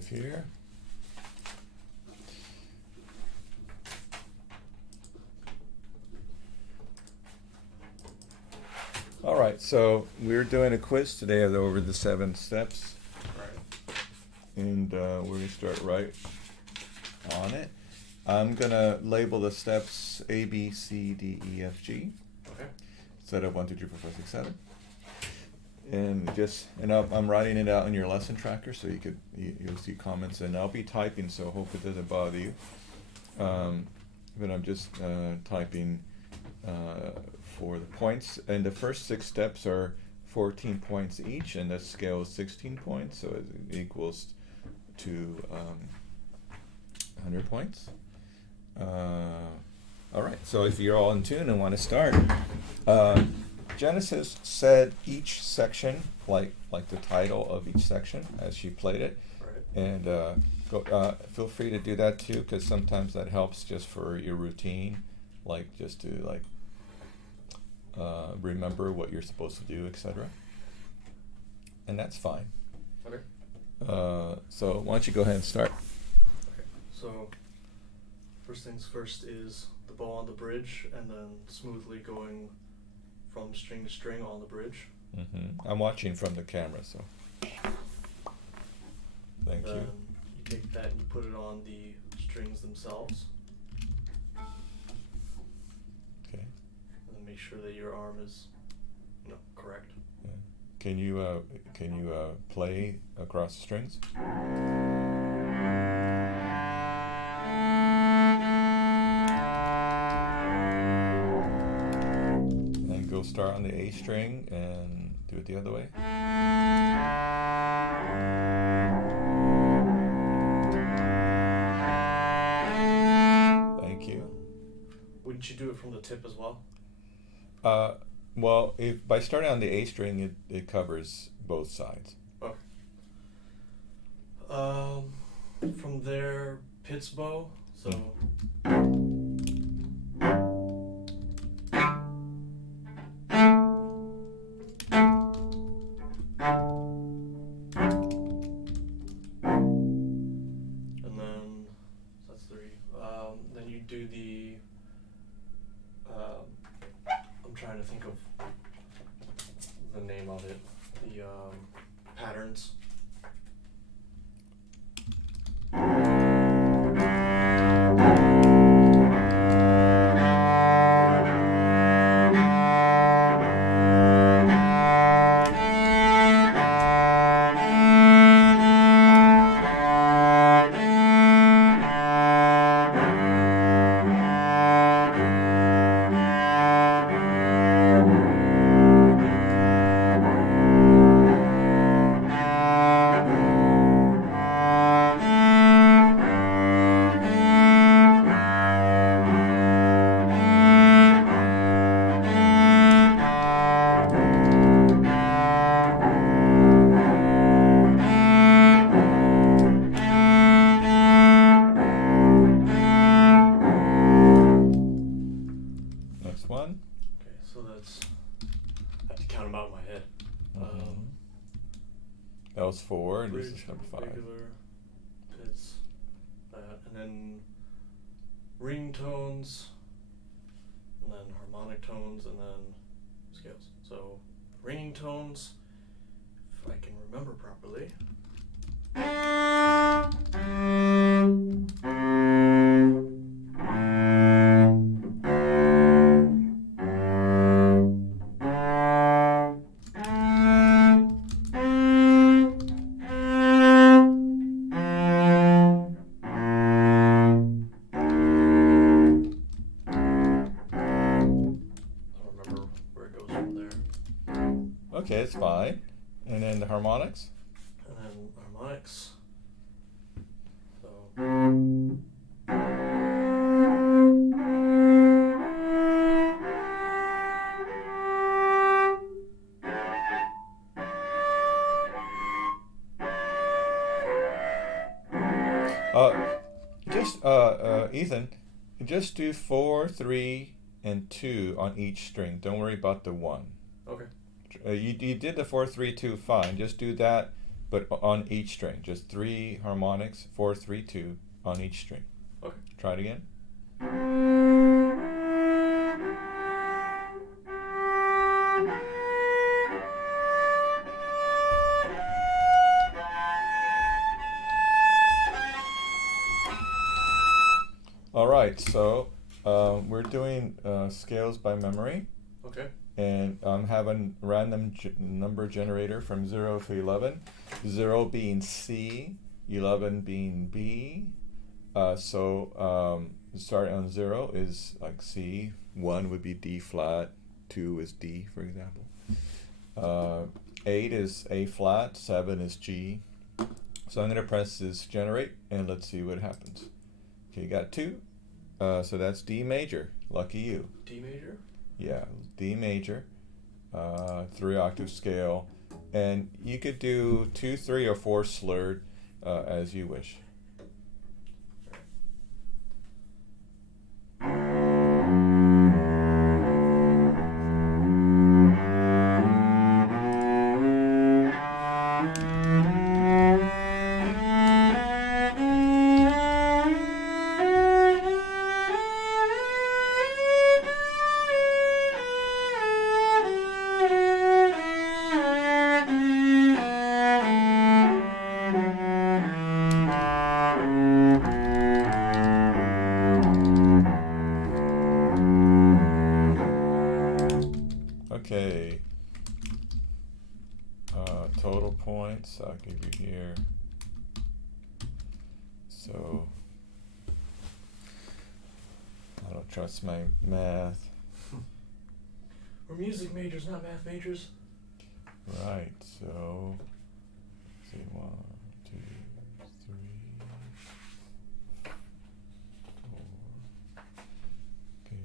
5 here. All right, so we're doing a quiz today over the 7 steps. Right. And we're going to start right on it. I'm going to label the steps A, B, C, D, E, F, G. Okay. Instead of 1, 2, 3, 4, 5, 6, 7. And I'm writing it out in your lesson tracker so you'll see comments, and I'll be typing, so hope it doesn't bother you. But I'm just typing for the points, and the first 6 steps are 14 points each, and the scale is 16 points, so it equals to 100 points. All right, so if you're all in tune and want to start, Genesis said each section, like the title of each section as she played it. Right. And feel free to do that too, because sometimes that helps just for your routine, like just to remember what you're supposed to do, etc. And that's fine. Okay. So why don't you go ahead and start? Okay. So first things first is the bow on the bridge, and then smoothly going from string to string on the bridge. Mm-hmm. I'm watching from the camera, so thank Then you. you take that and you put it on the strings themselves. Okay. And then make sure that your arm is, correct. Yeah. Can you play across the strings? And go start on the A string and do it the other way. Thank you. Wouldn't you do it from the tip as well? Well, if by starting on the A string, it covers both sides. Okay. From there, Pitt's bow. So. And then, so that's 3. Then you do the. I'm trying to think of the name of it. The patterns. Next one. Okay, so that's. I have to count them out in my head. That was 4, and this Bridge, is number 5. regular, Pitts, that, and then ring tones, and then harmonic tones, and then scales. So ringing tones, if I can remember properly. Okay, it's fine. And then the harmonics? And then harmonics. So. Ethan, just do 4, 3, and 2 on each string. Don't worry about the 1. Okay. You did the 4, 3, 2 fine. Just do that, but on each string. Just 3 harmonics, 4, 3, 2 on each string. Okay. Try it again. All right, so we're doing scales by memory. Okay. And I'm having random number generator from 0 to 11. 0 being C, 11 being B. So starting on 0 is like C. 1 would be D flat. 2 is D, for example. 8 is A flat. 7 is G. So I'm going to press this generate, and let's see what happens. Okay, you got 2. So that's D major. Lucky you. D major? Yeah, D major, 3-octave scale, and you could do 2, 3, or 4 slurred as you wish. Okay, total points I'll give you here. So, I don't trust my math. We're music majors, not math majors. Right, so, let's see, 1, 2, 3, 4, okay.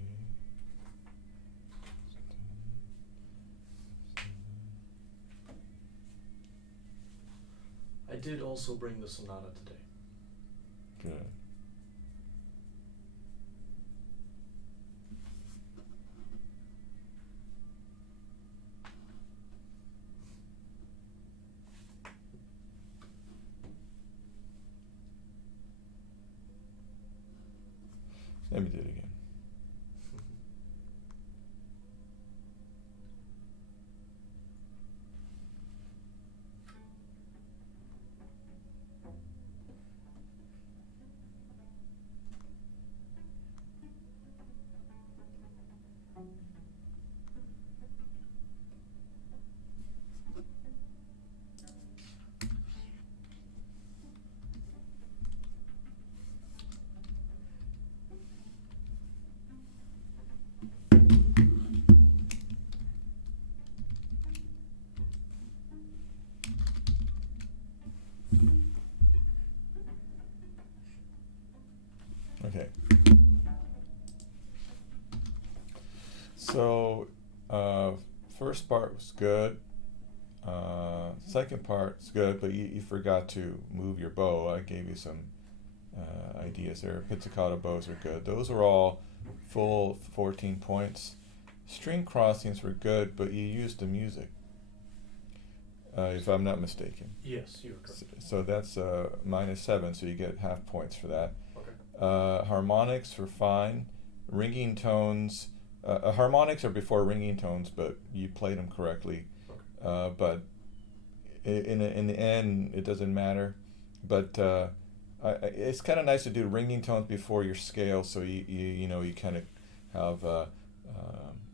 I did also bring the sonata today. Good. Let me do it again. Okay. So, first part was good. Second part's good, but you forgot to move your bow. I gave you some ideas there. Pizzicato bows are good. Those are all full 14 points. String crossings were good, but you used the music, if I'm not mistaken. Yes, you were correct. So that's -7, so you get half points for that. Okay. Harmonics were fine. Ringing tones, harmonics are before ringing tones, but you played them correctly. Okay. But in the end, it doesn't matter. But it's kind of nice to do ringing tones before your scale, so you kind of have a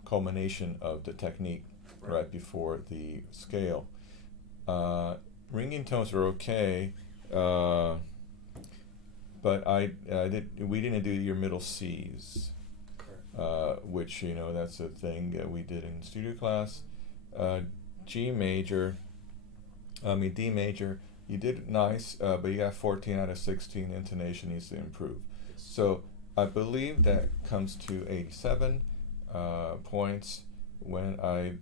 culmination of the technique right before the scale. Ringing tones were okay, but we didn't do your middle C's, Correct. which that's a thing that we did in studio class. D major, you did nice, but you got 14 out of 16. Intonation needs to improve. Yes. So I believe that comes to 87 points when I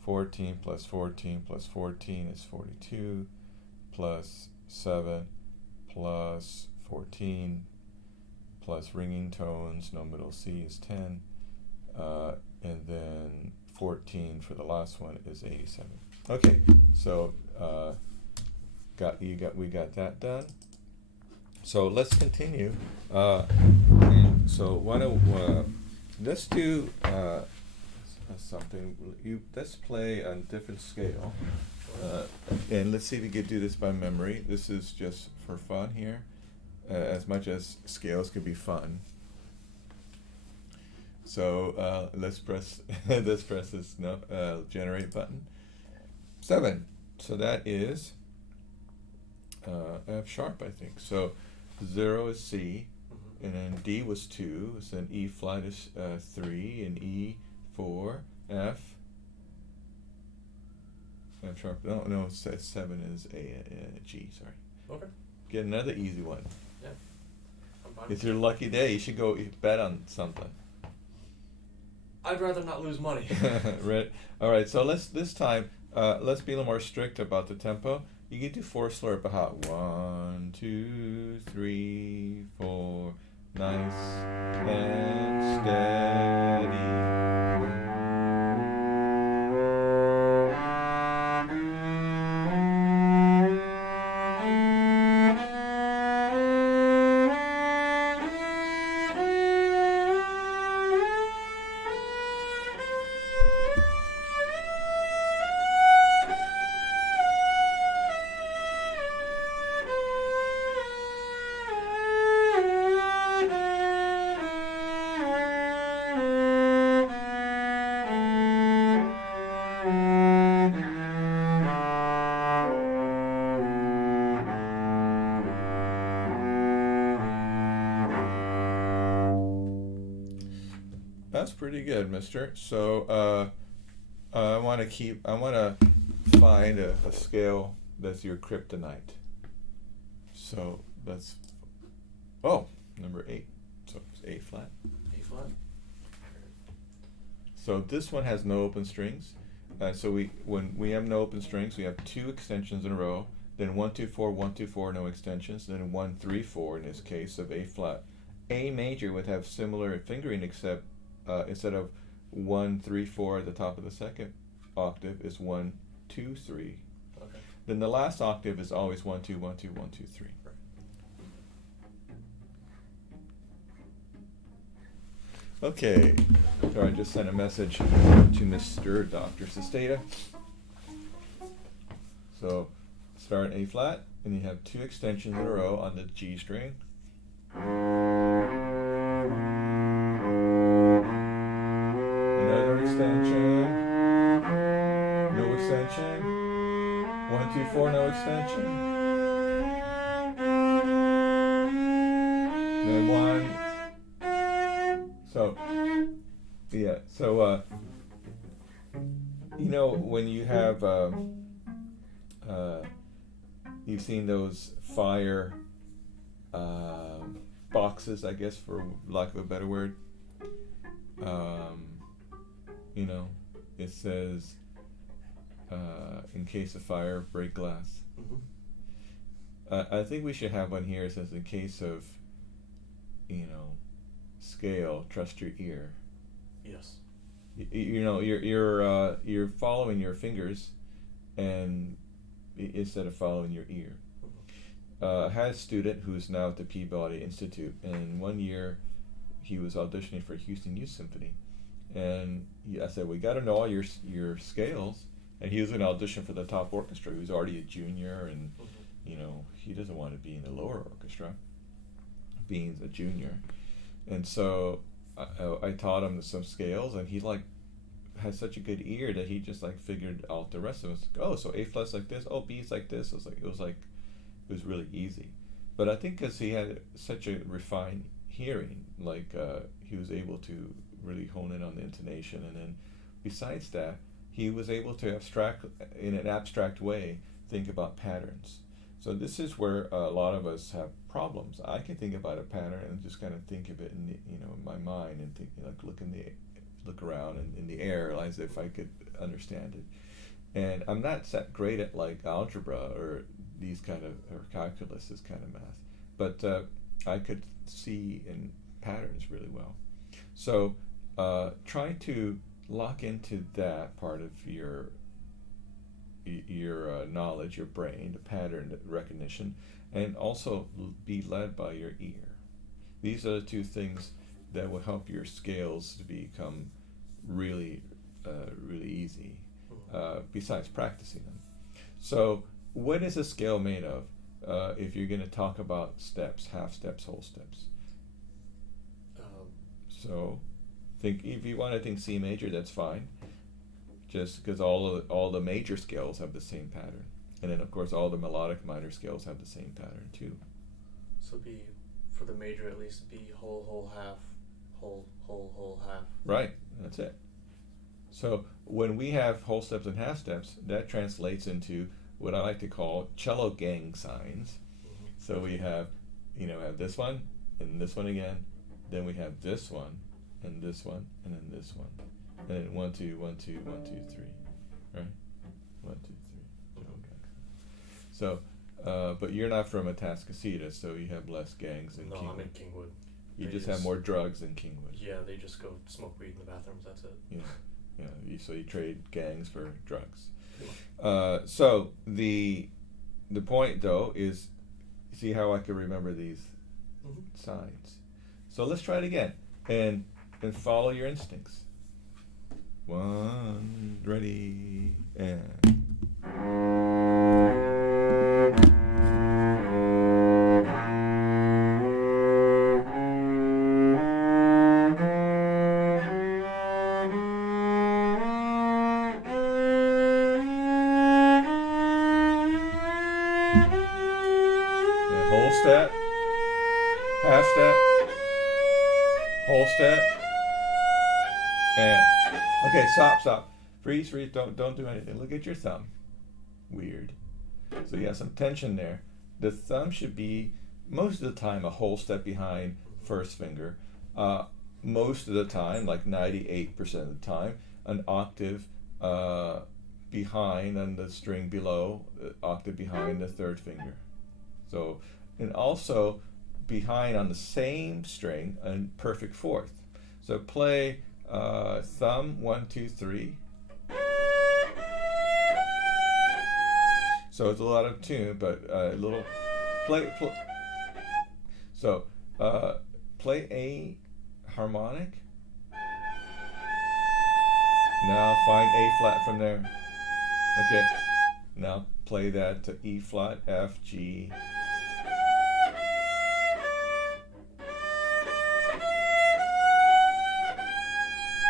14 plus 14 plus 14 is 42, plus 7 plus 14 plus ringing tones, no middle C, is 10, and then 14 for the last one is 87. Okay, so we got that done. So let's continue. So why don't let's do something. Let's play on a different scale, and let's see if we can do this by memory. This is just for fun here, as much as scales can be fun. So let's press let's press this generate button. 7. So that is F sharp, I think. So 0 is C, and then D was 2. So then E flat is 3, and E 4, F sharp. No, 7 is a G. Sorry. Okay. Get another easy one. Yeah. I'm fine. It's your lucky day. You should go bet on something. I'd rather not lose money. Right. All right. So this time, let's be a little more strict about the tempo. You can do 4 slurp a hot. 1, 2, 3, 4. Nice and steady. That's pretty good, mister. So I want to find a scale that's your kryptonite. So that's number 8. So it's A flat. A flat. So this one has no open strings. So when we have no open strings, we have 2 extensions in a row. Then 1 2 4 1 2 4, no extensions. Then 1 3 4 in this case of A flat. A major would have similar fingering, except instead of 1 3 4 at the top of the second octave is 1 2 3. Okay. Then the last octave is always 1 2 1 2 1 2 3. Right. Okay. So I just sent a message to Mr. Dr. Sestata. So start A flat, and you have 2 extensions in a row on the G string. Another extension. No extension. 1 2 4, no extension. Then 1. So yeah. So when you have you've seen those fire boxes, I guess, for lack of a better word. It says, in case of fire, break glass. Mm-hmm. I think we should have one here that says, in case of, scale, trust your ear. Yes. You're following your fingers, and instead of following your ear. I had a student who's now at the Peabody Institute, and one year he was auditioning for Houston Youth Symphony, and I said, we got to know all your scales, and he was going to audition for the top orchestra. He was already a junior, and he doesn't want to be in the lower orchestra, being a junior, and so I taught him some scales, and he had such a good ear that he just figured out the rest of it. Oh, so A flat's like this. Oh, B's like this. It was really easy. But I think because he had such a refined hearing, he was able to really hone in on the intonation, and then besides that, he was able to in an abstract way, think about patterns. So this is where a lot of us have problems. I can think about a pattern and just kind of think of it in my mind, and think, look around and in the air as if I could understand it. And I'm not great at algebra or these or calculus, this kind of math, but I could see in patterns really well. So try to lock into that part of your your knowledge, your brain, the pattern recognition, and also be led by your ear. These are the two things that will help your scales to become really, really easy, besides practicing them. So what is a scale made of if you're going to talk about steps, half steps, whole steps? So think, if you want to think C major, that's fine, just because all the major scales have the same pattern. And then of course all the melodic minor scales have the same pattern too. So be, for the major at least, be whole, whole, half, whole, whole, whole, half. Right, that's it. So when we have whole steps and half steps, that translates into what I like to call cello gang signs. Mm-hmm. So we have, have this one, and this one again, then we have this one, and this one, and then this one. And then 1, 2, 1, 2, 1, 2, 3. Right? 1, 2, 3. Cello gang sign. So, but you're not from Atascocita, so you have less gangs than No, Kingwood. I'm in Kingwood. You They just have more drugs than Kingwood. Yeah, they just go smoke weed in the bathrooms, that's it. Yeah. So you trade gangs for drugs. Pretty much. So the point though is, see how I can remember these Mm-hmm. signs. So let's try it again, and follow your instincts. 1, ready, and. Whole step, half step, whole step, and okay, stop, freeze, don't do anything. Look at your thumb. Weird. So you have some tension there. The thumb should be most of the time a whole step behind first finger. Most of the time, like 98% of the time, an octave behind on the string below, octave behind the third finger. So, and also behind on the same string, a perfect fourth. So play thumb 1, 2, 3. So it's a lot of tune, but a little play. So play a harmonic. Now find A flat from there. Okay. Now play that to E flat, F, G.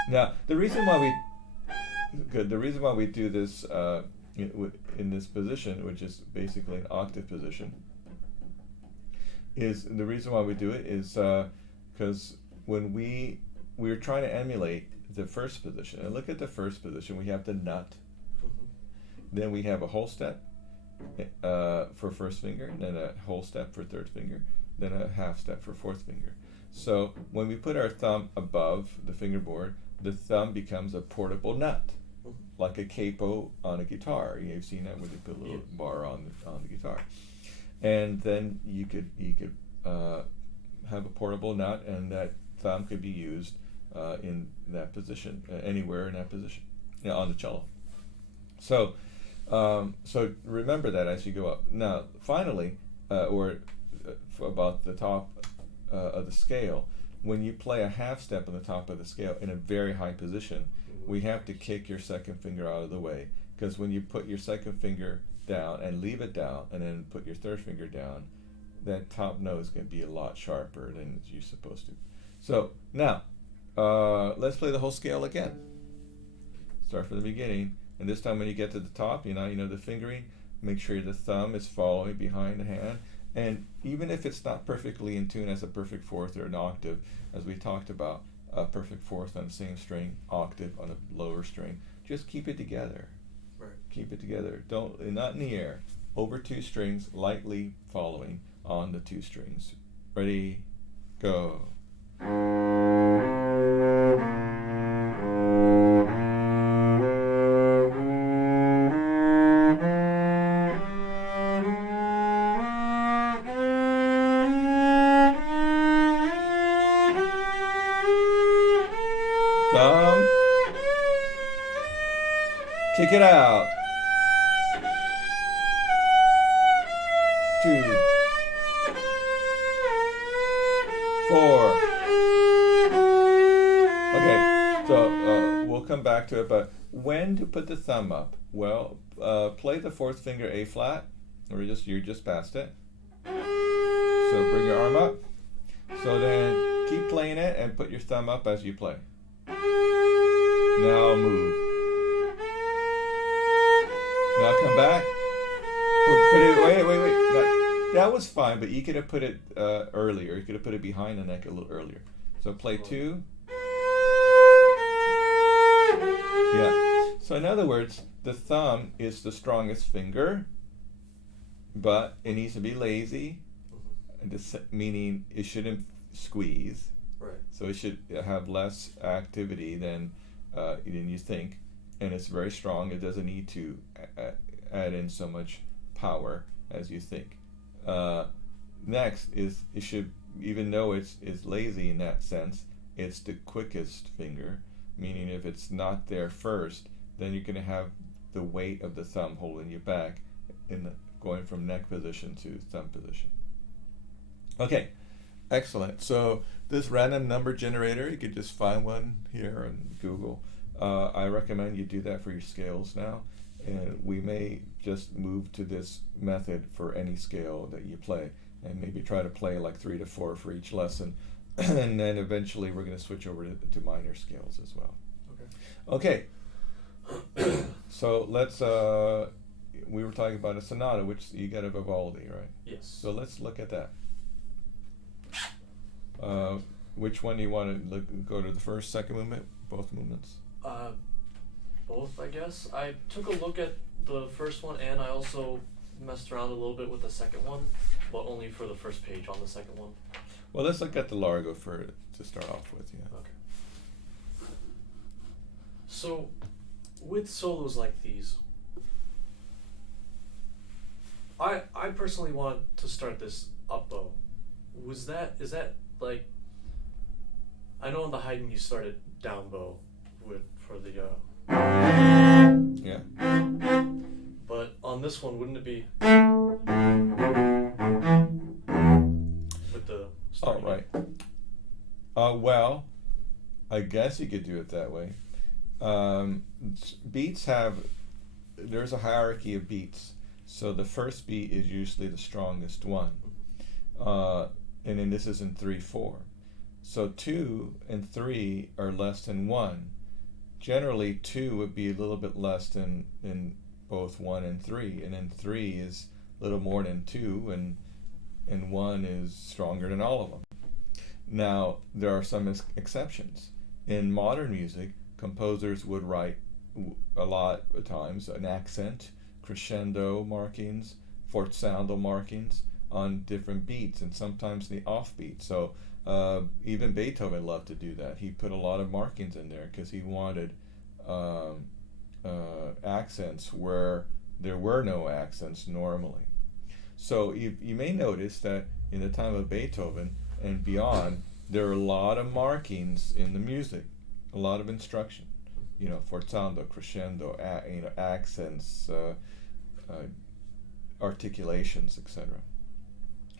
Now the reason why we do this in this position, which is basically an octave position, is the reason why we do it is because when we're trying to emulate the first position, and look at the first position, we have the nut. Then we have a whole step for first finger, then a whole step for third finger, then a half step for fourth finger. So when we put our thumb above the fingerboard, the thumb becomes a portable nut, like a capo on a guitar. You've seen that when you put a little bar on the guitar. And then you could have a portable nut, and that thumb could be used in that position, anywhere in that position, on the cello. So remember that as you go up. Now, finally, about the top of the scale, when you play a half step on the top of the scale in a very high position, we have to kick your second finger out of the way, because when you put your second finger down and leave it down, and then put your third finger down, that top note is going to be a lot sharper than you're supposed to. So now, let's play the whole scale again. Start from the beginning. And this time when you get to the top, you know the fingering, make sure the thumb is following behind the hand. And even if it's not perfectly in tune as a perfect fourth or an octave, as we talked about, a perfect fourth on the same string, octave on a lower string, just keep it together. Right. Keep it together. Not in the air. Over 2 strings, lightly following on the 2 strings. Ready, go. Thumb. Kick it out. 2, 4. Okay, so we'll come back to it, but when to put the thumb up? Well, play the fourth finger A flat, or you're just past it. So bring your arm up. So then keep playing it and put your thumb up as you play. Now move. Now come back. Put it. Wait. That was fine, but you could have put it earlier. You could have put it behind the neck a little earlier. So play 2. Yeah. So in other words, the thumb is the strongest finger, but it needs to be lazy, meaning it shouldn't squeeze. Right. So it should have less activity than you think, and it's very strong. It doesn't need to add in so much power as you think. Next is it should, even though it's lazy in that sense, it's the quickest finger, meaning if it's not there first, then you're going to have the weight of the thumb holding you back going from neck position to thumb position. Okay, excellent. So this random number generator, you could just find one here on Google. I recommend you do that for your scales now, and we may just move to this method for any scale that you play, and maybe try to play like 3 to 4 for each lesson, and then eventually we're going to switch over to minor scales as well. Okay. So let's we were talking about a sonata, which you got a Vivaldi, right? Yes. So let's look at that. Which one do you want to go to, the first, second movement, both movements? Both, I guess. I took a look at the first one, and I also messed around a little bit with the second one, but only for the first page on the second one. Well, let's look at the Largo to start off with. Yeah. Okay. So, with solos like these, I personally want to start this up bow. Is that like, I know on the Haydn you started down bow for the Yeah. but on this one, wouldn't it be with the starting? Oh, right. Well, I guess you could do it that way. Beats there's a hierarchy of beats. So the first beat is usually the strongest one. And then this is in 3/4. So 2 and 3 are less than 1. Generally 2 would be a little bit less than both 1 and 3, and then 3 is a little more than 2, and 1 is stronger than all of them. Now, there are some exceptions. In modern music, composers would write a lot of times an accent, crescendo markings, forzando markings on different beats, and sometimes the offbeat. So even Beethoven loved to do that. He put a lot of markings in there because he wanted accents where there were no accents normally. So you may notice that in the time of Beethoven and beyond, there are a lot of markings in the music, a lot of instruction. Forzando, crescendo, accents, articulations, etc.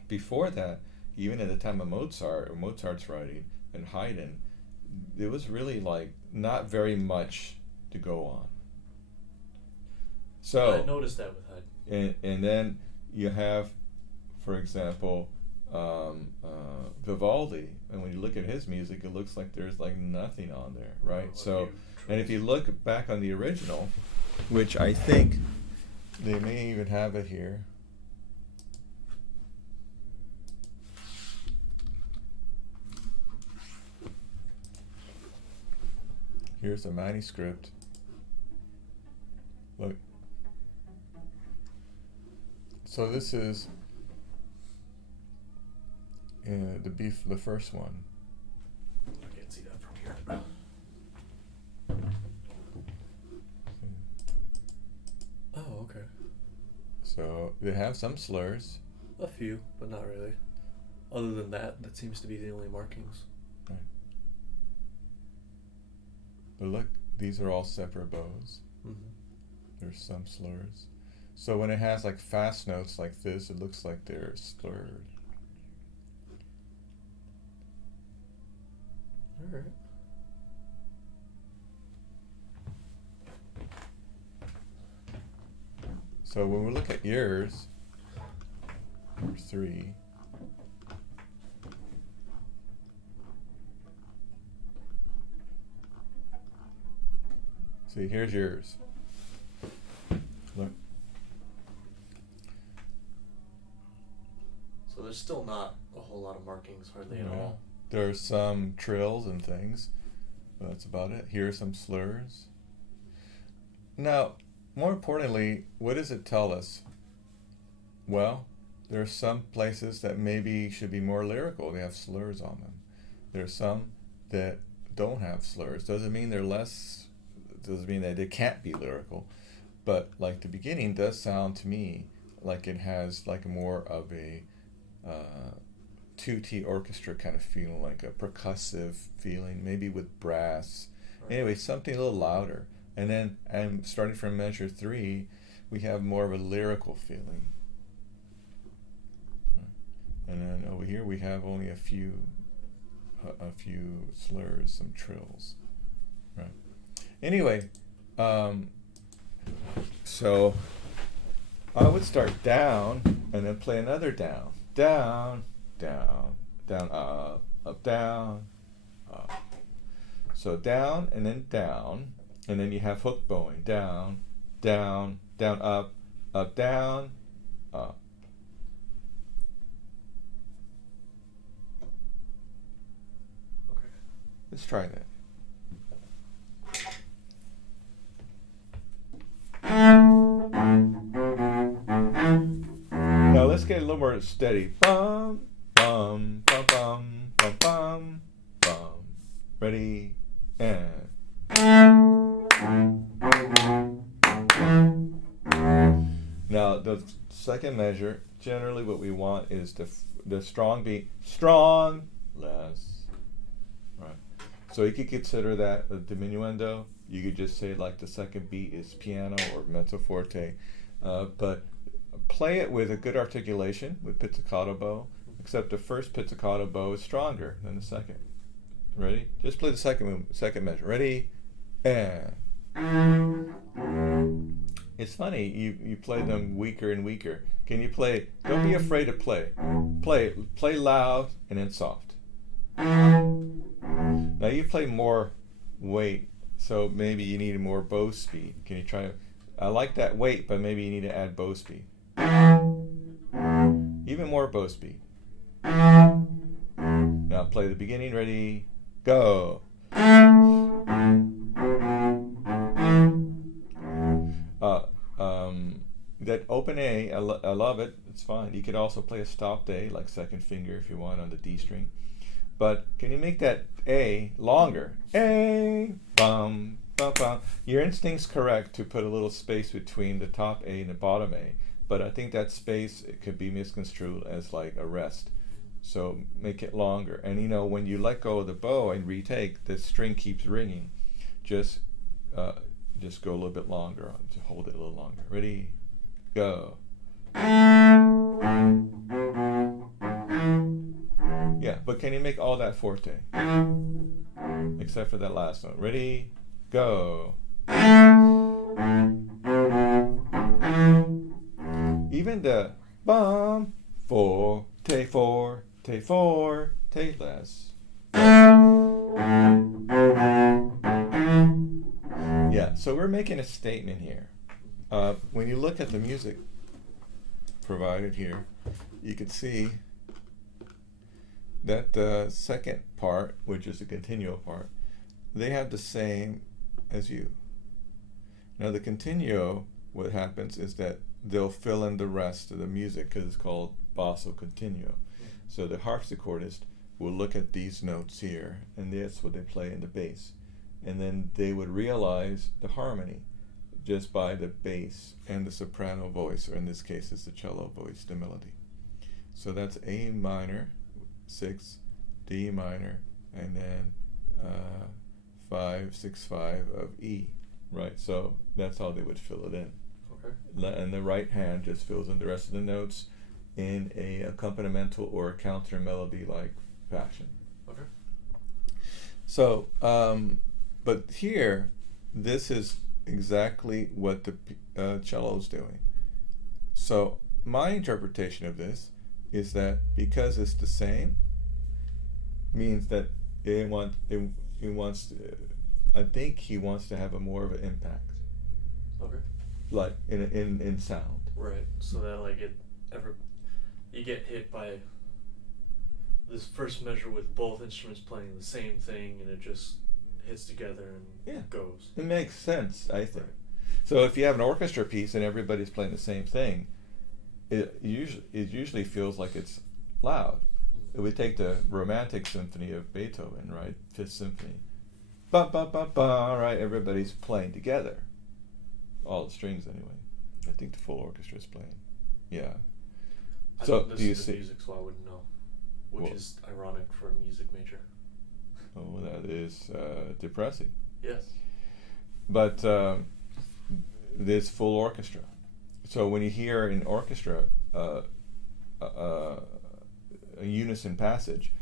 Before that, even at the time of Mozart, or Mozart's writing, and Haydn, there was really not very much to go on. So I noticed that with Haydn. And then you have, for example, Vivaldi, and when you look at his music, it looks like there's nothing on there, right? So, and if you look back on the original, which I think they may even have it here. Here's a manuscript. Look. So this is the first one. I can't see that from here. Oh, okay. So they have some slurs. A few, but not really. Other than that seems to be the only markings. Right. But look, these are all separate bows. Mm-hmm. There's some slurs. So when it has like fast notes like this, it looks like they're slurred. All right. So when we look at yours, number 3, see, here's yours. Look. So there's still not a whole lot of markings, hardly at Yeah. all. There's some trills and things, but that's about it. Here are some slurs. Now, more importantly, what does it tell us? Well, there are some places that maybe should be more lyrical. They have slurs on them. There are some that don't have slurs. Doesn't mean they're less, doesn't mean that they can't be lyrical. But like the beginning does sound to me like it has like more of a tutti orchestra kind of feeling, like a percussive feeling, maybe with brass. Right. Anyway, something a little louder. And then, and starting from measure 3, we have more of a lyrical feeling. And then over here we have only a few slurs, some trills. Right. Anyway, so I would start down and then play another down. Down, down, down, up, down, up. So down and then you have hook bowing. Down, down, down, up, down, up. Okay. Let's try that. Now let's get a little more steady. Bum, bum, bum, bum, bum, bum, bum. Ready, and. Now the second measure, generally what we want is the strong beat, strong, less. Right. So you could consider that a diminuendo. You could just say like the second beat is piano or mezzo forte, but play it with a good articulation with pizzicato bow, except the first pizzicato bow is stronger than the second. Ready? Just play the second measure. Ready? And. It's funny, you play them weaker and weaker. Can you play? Don't be afraid to play. Play loud and then soft. Now you play more weight, so maybe you need more bow speed. Can you try? I like that weight, but maybe you need to add bow speed. Even more bow speed. Now play the beginning. Ready? Go. That open A, I love it. It's fine. You could also play a stopped A, like second finger if you want on the D string. But can you make that A longer? A, bum, bum, bum. Your instinct's correct to put a little space between the top A and the bottom A. But I think that space, it could be misconstrued as like a rest. So make it longer. And you know, when you let go of the bow and retake, the string keeps ringing. Just go a little bit longer on to hold it a little longer. Ready? Go. Yeah, but can you make all that forte? Except for that last note. Ready? Go. Even the bum, forte, forte, forte, less. Yeah, so we're making a statement here. When you look at the music provided here, you can see that the second part, which is the continuo part, they have the same as you. Now the continuo, what happens is that they'll fill in the rest of the music because it's called basso continuo. So the harpsichordist will look at these notes here, and that's what they play in the bass. And then they would realize the harmony just by the bass and the soprano voice, or in this case it's the cello voice, the melody. So that's A minor, 6, D minor, and then 5, 6, 5 of E, right? So that's how they would fill it in. And the right hand just fills in the rest of the notes in a accompanimental or a counter melody like fashion. Okay. So, but here, this is exactly what the cello's doing. So my interpretation of this is that because it's the same, means that it wants. I think he wants to have a more of an impact, Okay. like in sound. Right. So that like you get hit by this first measure with both instruments playing the same thing, and it just hits together and goes. It makes sense, I think. Right. So if you have an orchestra piece and everybody's playing the same thing, it usually feels like it's loud. We take the Romantic Symphony of Beethoven, right? Fifth Symphony. Ba ba ba ba, right? Everybody's playing together. All the strings, anyway. I think the full orchestra is playing. Yeah. So don't do you listen to see? music, so I wouldn't know, which Well, is ironic for a music major. oh, that is depressing. Yes. But this full orchestra. So when you hear an orchestra a unison passage,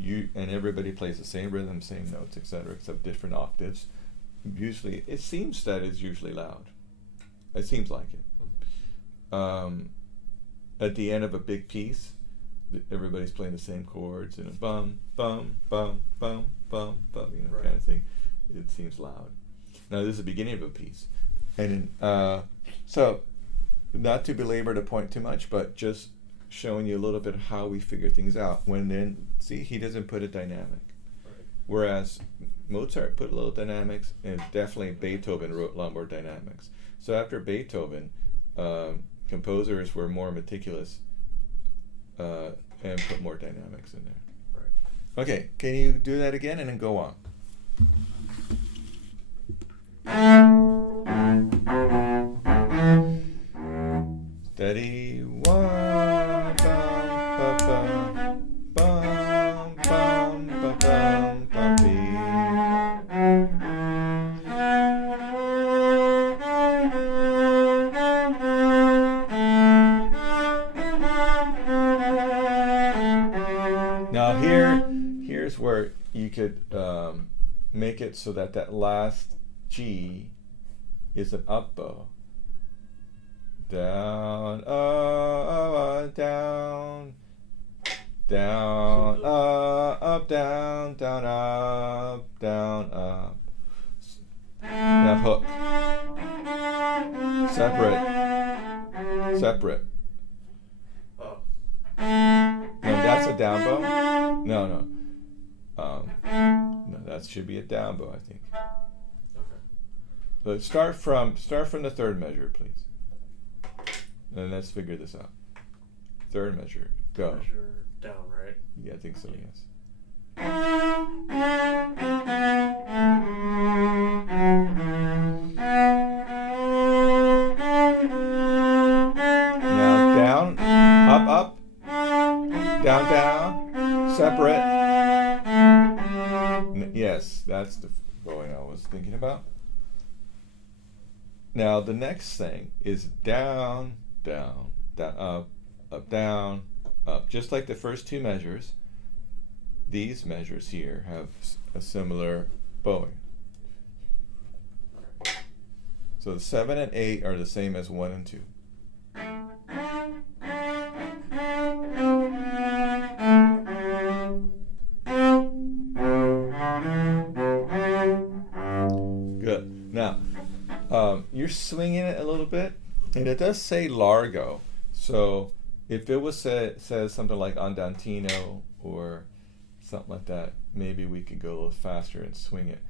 and everybody plays the same rhythm, same notes, etc., except different octaves. Usually, it seems that it's usually loud. It seems like it. At the end of a big piece, everybody's playing the same chords and a bum bum bum bum bum bum, Right. kind of thing. It seems loud. Now this is the beginning of a piece, and so not to belabor the point too much, but just showing you a little bit of how we figure things out. When then see, he doesn't put a dynamic, Right. whereas Mozart put a little dynamics, and definitely Beethoven wrote a lot more dynamics. So after Beethoven, composers were more meticulous and put more dynamics in there. Right. Okay, can you do that again and then go on? Steady one, bum, ba, bum, bum, bum, ba, bum, ba, bee. Now here's where you could make it so that that last G is an up bow. Down, down, down, up, down, down, up, down, up. Now hook. Separate. Separate. Oh. No, that's a down bow? No. No, that should be a down bow, I think. Okay. But start from the third measure, please. And let's figure this out. Third measure, go. Measure down, right? Yeah, I think so, yes. Now down, up, down, separate. Yes, that's the bowing I was thinking about. Now the next thing is down, down, down, up, down, up. Just like the first two measures, these measures here have a similar bowing. So the 7 and 8 are the same as 1 and 2. Good. Now, you're swinging it a little bit, and it does say largo. So if it was says something like andantino or something like that, maybe we could go a little faster and swing it.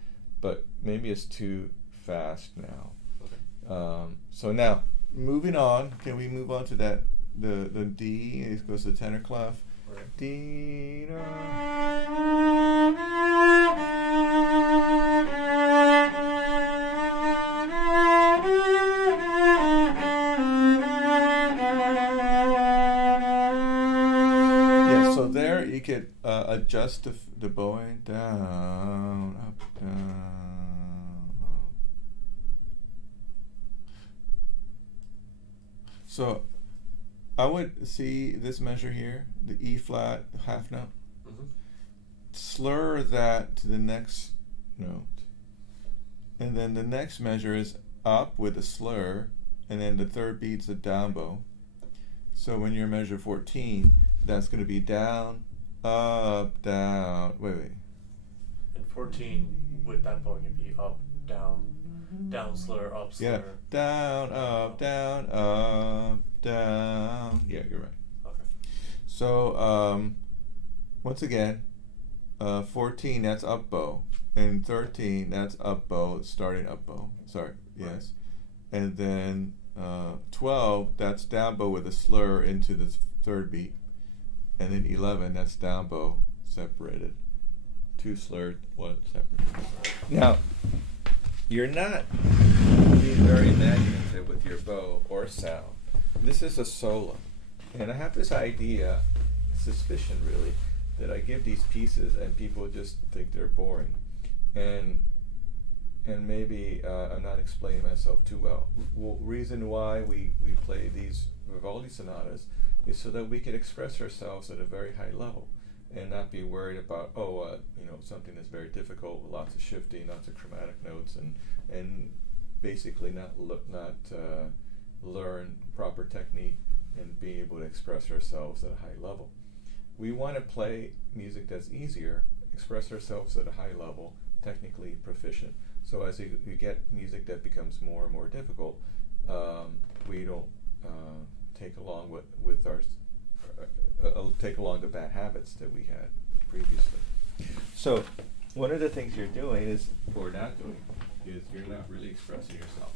But maybe it's too fast now. Okay. So now, moving on, can we move on to that, the D, it goes to the tenor clef. Right. D, da. Yeah, so there you could adjust the bowing down, up, down, up. So I would see this measure here, the E flat half note. Mm-hmm. Slur that to the next note. And then the next measure is up with a slur, and then the third beat's a down bow. So when you're measure 14, that's going to be down, up, down. Wait. And 14 with that bowing would be up, down, down slur, up slur. Yeah, down, up, down, up, down. Yeah, you're right. Okay. So once again, 14 that's up bow, and 13 that's up bow, starting up bow. Sorry, yes. Right. And then 12 that's down bow with a slur into the third beat, and then 11 that's down bow separated, two slurred, one separate. Now, you're not being very imaginative with your bow or sound. This is a solo, and I have this idea, suspicion really, that I give these pieces and people just think they're boring, and maybe I'm not explaining myself too well. Reason why we play these Vivaldi sonatas is so that we can express ourselves at a very high level and not be worried about something that's very difficult with lots of shifting, lots of chromatic notes, and basically not learn proper technique and be able to express ourselves at a high level. We want to play music that's easier, express ourselves at a high level, technically proficient. So as you get music that becomes more and more difficult, we don't take along take along the bad habits that we had previously. So one of the things you're doing is, or not doing, is you're not really expressing yourself.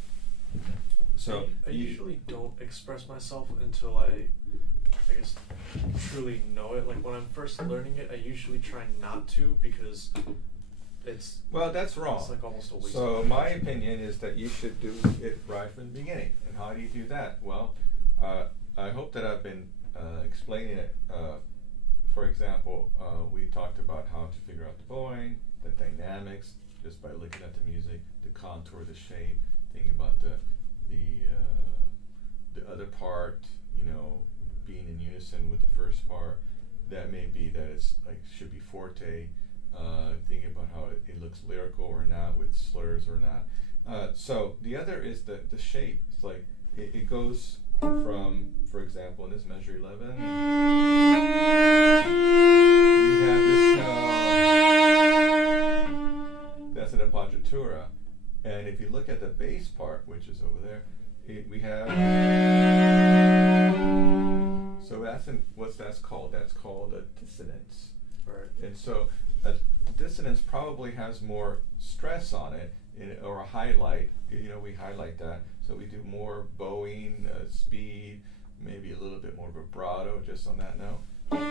So I usually don't express myself until I guess truly know it. Like when I'm first learning it, I usually try not to, because it's that's wrong. It's like almost a waste. So my opinion is that you should do it right from the beginning. And how do you do that? Well, I hope that I've been explaining it. For example, we talked about how to figure out the bowing, the dynamics, just by looking at the music, the contour, the shape. Think about the other part, being in unison with the first part. That may be that it's like should be forte. Thinking about how it looks lyrical or not, with slurs or not. So the other is the shape. It's like it goes from, for example, in this measure 11, we have this that's an appoggiatura, and if you look at the bass part, which is over there, we have. So what's that's called? That's called a dissonance. Right. And so a dissonance probably has more stress on it, or a highlight. We highlight that. So we do more bowing, speed, maybe a little bit more vibrato just on that note. Right.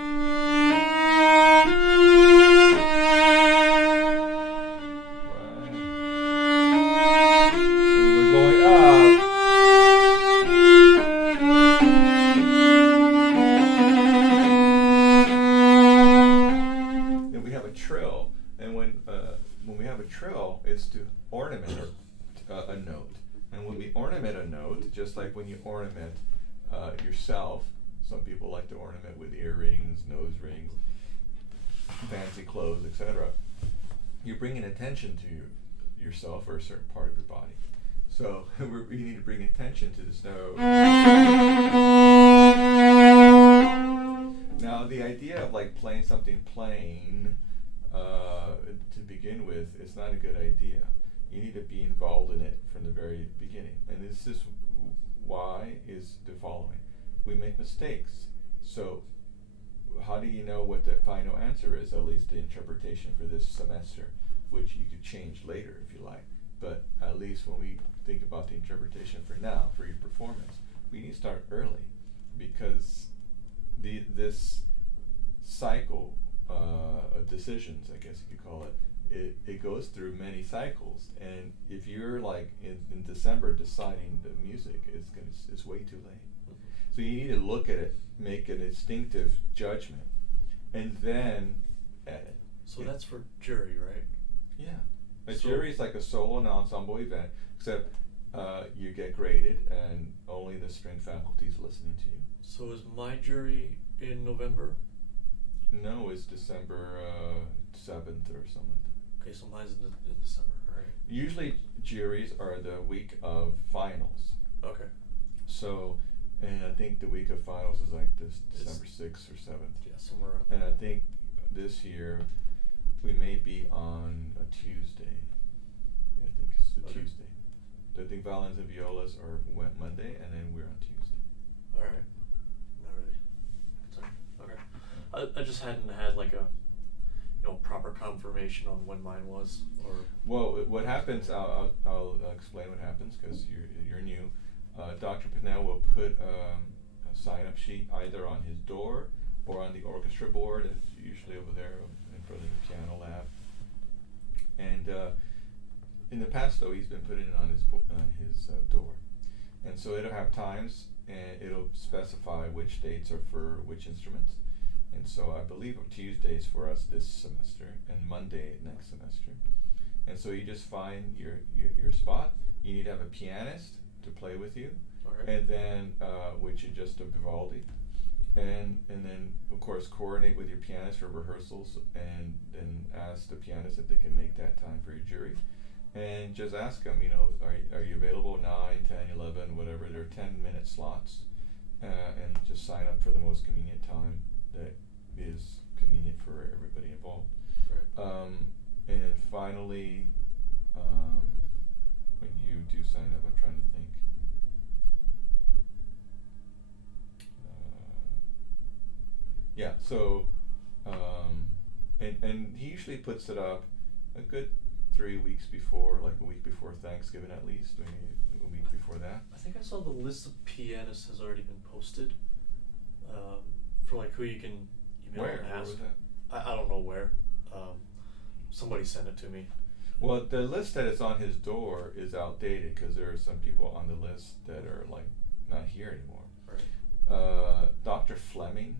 And we're going up. Then we have a trill, and when we have a trill, it's to ornament a note. And when we ornament a note, just like when you ornament yourself, some people like to ornament with earrings, nose rings, fancy clothes, etc. You're bringing attention to yourself or a certain part of your body. So you need to bring attention to this note. Now the idea of like playing something plain to begin with is not a good idea. You need to be involved in it from the very beginning. And this is why is the following. We make mistakes. So how do you know what the final answer is, at least the interpretation for this semester, which you could change later if you like. But at least when we think about the interpretation for now, for your performance, we need to start early, because this cycle of decisions, I guess you could call it, it goes through many cycles, and if you're like in December deciding the music, it's way too late. So you need to look at it, make an instinctive judgment, and then edit. So that's for jury, right? Yeah. A jury is like a solo and ensemble event, except you get graded, and only the string faculty is listening to you. So is my jury in November? No, it's December 7th or something like that. Okay, so mine's in December, right? Usually juries are the week of finals. Okay. So, and I think the week of finals is like this December 6th or 7th. Yeah, somewhere around And there. I think this year we may be on a Tuesday. I think it's the Okay. Tuesday. I think violins and violas are went Monday, and then we're on Tuesday. All right. Not really concerned. Okay. I just hadn't had like a proper confirmation on when mine was, or. Well, what happens? I'll explain what happens because you're new. Dr. Pinnell will put a sign-up sheet either on his door or on the orchestra board. It's usually over there in front of the piano lab. And in the past, though, he's been putting it on his door, and so it'll have times and it'll specify which dates are for which instruments. And so I believe Tuesdays for us this semester and Monday next semester. And so you just find your spot. You need to have a pianist to play with you, Okay. and then which is just a Vivaldi, and then of course coordinate with your pianist for rehearsals, and then ask the pianist if they can make that time for your jury, and just ask them, are you available 9, 10, 11, whatever. They're 10-minute slots, and just sign up for the most convenient time that is convenient for everybody involved. Right. And finally, when you do sign up, I'm trying to think. Yeah, so, and he usually puts it up a good 3 weeks before, like a week before Thanksgiving at least, maybe a week before that. I think I saw the list of pianists has already been posted, for like who you can email Where? and Where ask. was that? I don't know where. Somebody sent it to me. Well, the list that is on his door is outdated because there are some people on the list that are like not here anymore. Right. Dr. Fleming,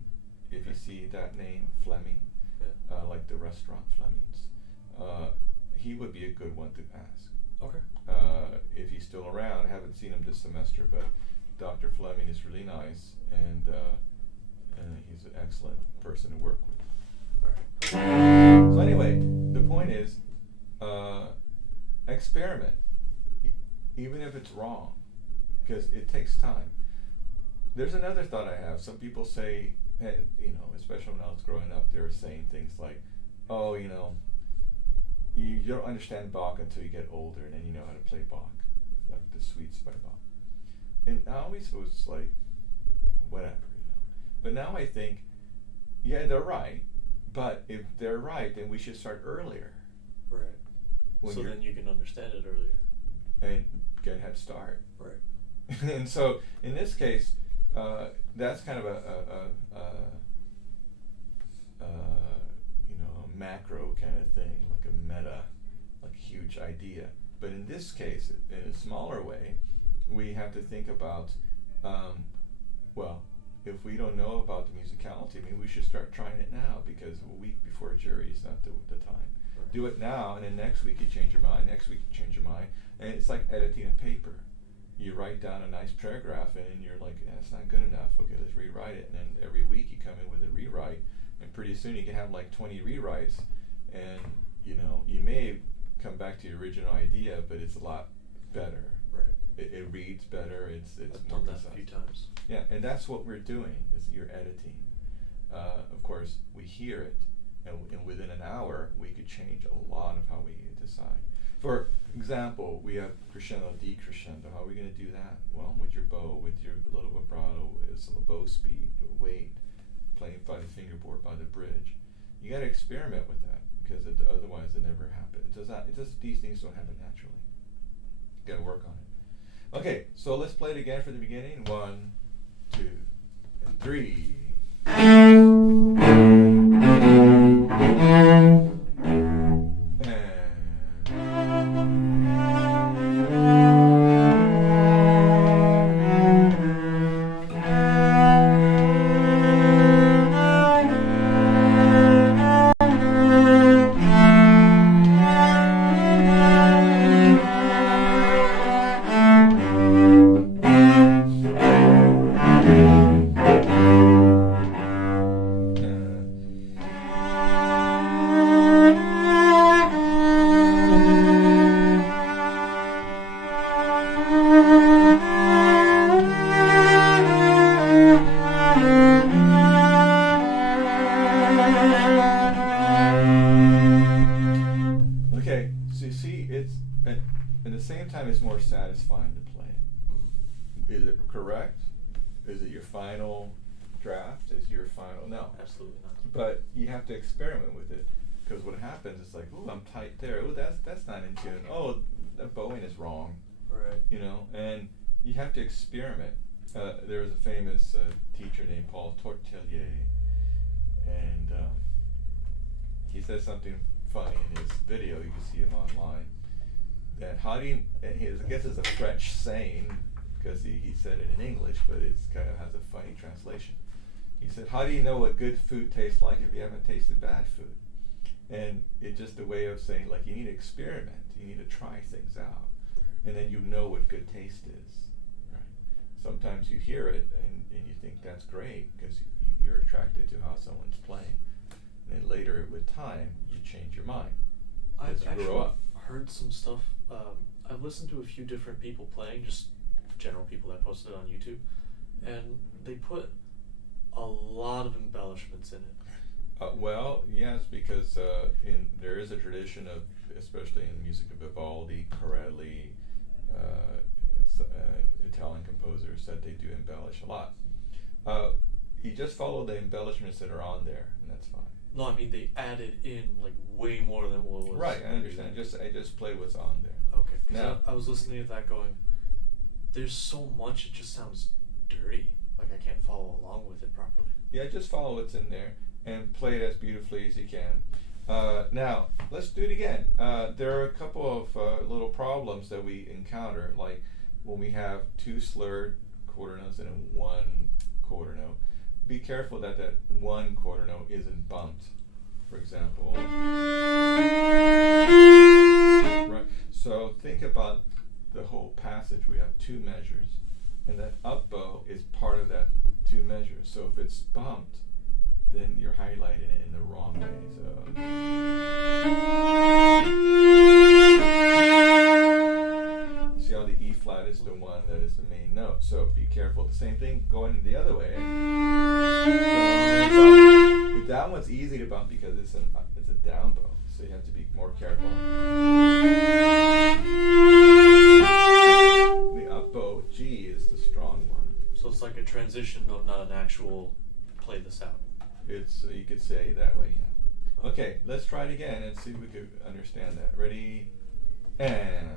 if you see that name, Fleming, Yeah. like the restaurant Fleming's, he would be a good one to ask. Okay. If he's still around. I haven't seen him this semester, but Dr. Fleming is really nice, and he's an excellent person to work with. All right. So anyway, the point is, experiment, even if it's wrong, because it takes time. There's another thought I have. Some people say, especially when I was growing up, they were saying things like, oh, you don't understand Bach until you get older, and then you know how to play Bach, like the suites by Bach. And I always was like, whatever, But now I think, yeah, they're right. But if they're right, then we should start earlier. Right. So then you can understand it earlier. And get a head start. Right. And so in this case, that's kind of a macro kind of thing, like a meta, like a huge idea. But in this case, in a smaller way, we have to think about, if we don't know about the musicality, maybe we should start trying it now, because a week before a jury is not the time. Right. Do it now, and then next week you change your mind, next week you change your mind, and it's like editing a paper. You write down a nice paragraph, and then you're like, it's not good enough, okay, let's rewrite it, and then every week you come in with a rewrite, and pretty soon you can have like 20 rewrites, and you may come back to your original idea, but it's a lot better. Right. It reads better, it's I've more done that precise. a few times. Yeah, and that's what we're doing, is you're editing. Of course, we hear it, and within an hour, we could change a lot of how we decide. For example, we have crescendo, decrescendo. How are we going to do that? Well, with your bow, with your little vibrato, some bow speed, weight, playing 5-finger board by the bridge. You got to experiment with that, because otherwise it never happens. These things don't happen naturally. You got to work on it. Okay, so let's play it again from the beginning. 1, 2, and 3. correct? Is it your final draft? Is your final? No. Absolutely not. But you have to experiment with it, because what happens is like, ooh, I'm tight there. Ooh, that's not in tune. Oh, that bowing is wrong. Right. You know, and you have to experiment. There was a famous teacher named Paul Tortelier, and he says something funny in his video. You can see him online. That how do you? And I guess it's a French saying, because he said it in English, but it's kind of has a funny translation. He said, "How do you know what good food tastes like if you haven't tasted bad food?" And it's just a way of saying, like, you need to experiment. You need to try things out, and then you know what good taste is. Right? Sometimes you hear it and you think that's great because you're attracted to how someone's playing, and then later with time you change your mind. I've You grow actually up. heard some stuff. I've listened to a few different people playing, just general people that posted it on YouTube, and they put a lot of embellishments in it. Well, yes, because there is a tradition of, especially in the music of Vivaldi, Corelli, Italian composers, that they do embellish a lot. You just follow the embellishments that are on there, and that's fine. No, I mean they added in like way more than what was. Right, I understand. I just play what's on there. Okay. 'Cause Now, I was listening to that going, there's so much, it just sounds dirty. Like I can't follow along with it properly. yeah, just follow what's in there and play it as beautifully as you can. Now, let's do it again. There are a couple of little problems that we encounter, like when we have two slurred quarter notes and one quarter note. Be careful that one quarter note isn't bumped, for example. Right. So think about the whole passage. We have two measures, and that up bow is part of that two measures. So if it's bumped, then you're highlighting it in the wrong way. So see how the E flat is the one that is the main note. So be careful. The same thing going the other way. That one's easy to bump because it's a down bow. So you have to be more careful. The up bow G is the strong one. So it's like a transition note, not an actual play this out. It's you could say it that way, yeah. Okay, let's try it again and see if we could understand that. Ready? And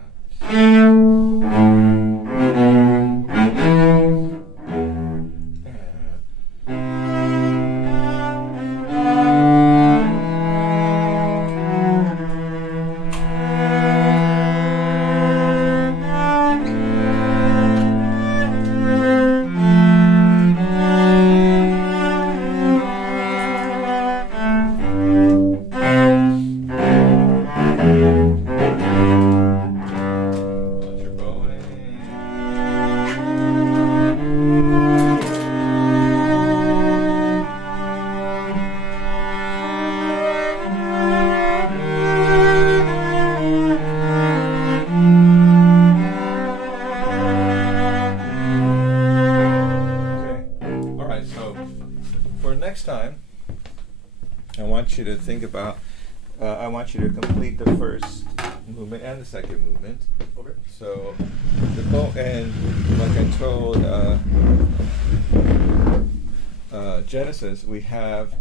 watch your bowing. Okay. All right. So for next time, I want you to think about. I want you to complete the first movement and the second movement. Okay. So the bow, and like I told Genesis, we have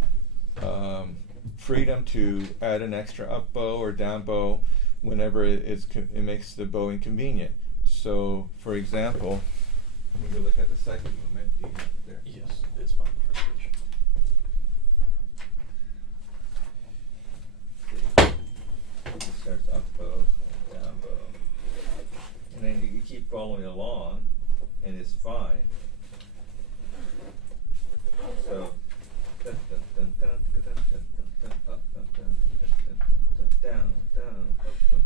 freedom to add an extra up bow or down bow whenever it makes the bow inconvenient. So, for example, when we look at the second movement, do you have it there? Yes, it's fine. First page. It starts up bow, down bow, and then you keep following along, and it's fine. So, dun, dun, dun, dun, dun, dun, dun, dun, up, dun, dun, dun, dun, dun, dun, down, down, up, up, up,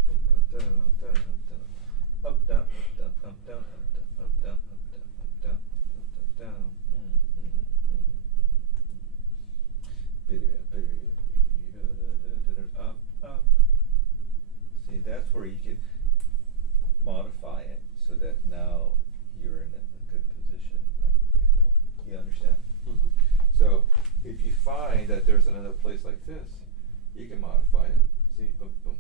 down, down, down, up, down, up, down, up, down, up, down, up, down, up, down, up, down, up, down, down. Up, up. See, that's where you can modify it so that now you're in a good position like before. You understand? Mm-hmm. So if you find that there's another place like this, you can modify it. See, boom, boom,